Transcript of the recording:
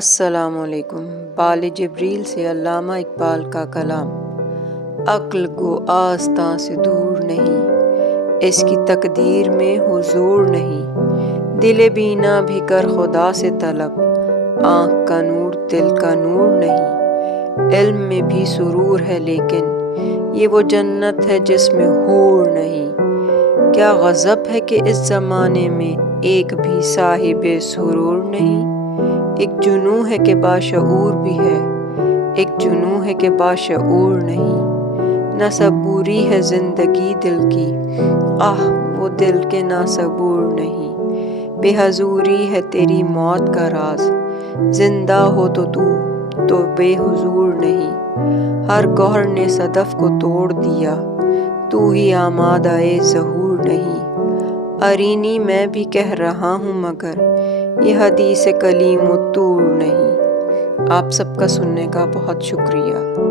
السلام علیکم۔ بال جبریل سے علامہ اقبال کا کلام۔ عقل گو آستاں سے دور نہیں، اس کی تقدیر میں حضور نہیں۔ دل بینا بھی کر خدا سے طلب، آنکھ کا نور دل کا نور نہیں۔ علم میں بھی سرور ہے لیکن یہ وہ جنت ہے جس میں حور نہیں۔ کیا غضب ہے کہ اس زمانے میں ایک بھی صاحب سرور نہیں۔ ایک جنوں ہے کہ باشعور بھی ہے، ایک جنوں ہے کہ باشعور نہیں۔ نہ صبوری ہے زندگی دل کی، آہ وہ دل کے نہ صبور نہیں۔ بے حضوری ہے تیری موت کا راز، زندہ ہو تو بے حضور نہیں۔ ہر گوہر نے صدف کو توڑ دیا، تو ہی آمادہ ظہور نہیں۔ ارینی میں بھی کہہ رہا ہوں مگر یہ حدیث کلیم الطور نہیں۔ آپ سب کا سننے کا بہت شکریہ۔